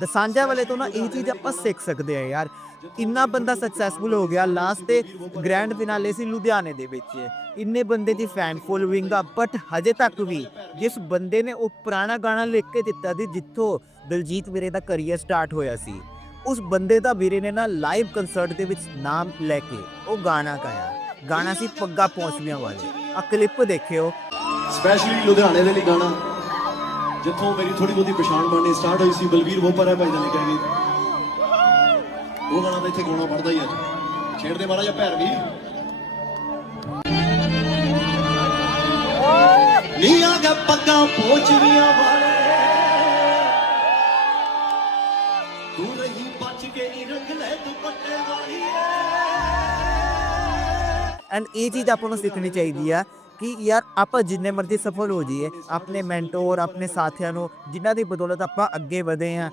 ਦਸਾਂਜਾ ਵਾਲੇ ਤੋਂ ਨਾ ਇਹ ਚੀਜ਼ ਆਪਾਂ ਸਿੱਖ ਸਕਦੇ ਆ ਯਾਰ। ਇੰਨਾ ਬੰਦਾ ਸਕਸੈਸਫੁਲ ਹੋ ਗਿਆ ਲਾਸਟ ਤੇ ਗ੍ਰੈਂਡ ਫਿਨਾਲੇ ਸੀ ਲੁਧਿਆਣੇ ਦੇ ਵਿੱਚ। ਇੰਨੇ ਬੰਦੇ ਦੀ ਫੈਨ ਫੋਲੋਇੰਗ ਆ ਬਟ ਹਜੇ ਤੱਕ ਵੀ ਜਿਸ ਬੰਦੇ ਨੇ ਉਹ ਪੁਰਾਣਾ ਗਾਣਾ ਲਿਖ ਕੇ ਦਿੱਤਾ ਸੀ, ਜਿੱਥੋਂ ਦਲਜੀਤ ਵੀਰੇ ਦਾ ਕਰੀਅਰ ਸਟਾਰਟ ਹੋਇਆ ਸੀ, ਉਸ ਬੰਦੇ ਦਾ ਵੀਰੇ ਨੇ ਨਾ ਲਾਈਵ ਕਨਸਰਟ ਦੇ ਵਿੱਚ ਨਾਮ ਲੈ ਕੇ ਉਹ ਗਾਣਾ ਗਾਇਆ। ਗਾਣਾ ਸੀ ਪੱਗਾ ਪਹੁੰਚਦਿਆਂ ਵਾਲੇ। ਆ ਕਲਿੱਪ ਦੇਖਿਓ। ਸਪੈਸ਼ਲੀ ਲੁਧਿਆਣੇ ਦੇ ਲਈ ਗਾਣਾ। ਜਿੱਥੋਂ ਮੇਰੀ ਥੋੜੀ ਬਹੁਤੀ ਪਛਾਣ ਬਣਨੀ ਸਟਾਰਟ ਹੋਈ ਸੀ, ਬਲਵੀਰ ਬੋਪਰ ਹੈ ਭਾਈ ਦਾ ਲਿਖਿਆ ਗੀਤ ਉਹ ਗਾਣਾ ਤਾਂ ਇੱਥੇ ਗਾਉਣਾ ਪੜਦਾ ਹੀ ਹੈ। ਛੇੜਦੇ ਮਾਰਾ ਜਾਂ ਭੈਰ ਵੀ ਨੀ ਆ ਗਿਆ ਪੱਗਾਂ ਪੋਚਵੀਆਂ ਵਾਲੇ। ਤੂੰ ਰਹੀ ਬਚ ਕੇ ਨੀ ਰੰਗ ਲੈ ਦੁਪੱਟੇ ਵਾਲੀ ਐਂਡ ਇਹ ਚੀਜ਼ ਆਪਾਂ ਨੂੰ ਸਿੱਖਣੀ ਚਾਹੀਦੀ ਆ। ਕਿ ਯਾਰ ਆਪਾਂ ਜਿੰਨੇ ਮਰਜ਼ੀ ਸਫਲ ਹੋ ਜਾਈਏ, ਆਪਣੇ ਮੈਂਟੋਰ ਆਪਣੇ ਸਾਥੀਆਂ ਨੂੰ, ਜਿਨ੍ਹਾਂ ਦੀ ਬਦੌਲਤ ਆਪਾਂ ਅੱਗੇ ਵਧੇ ਆ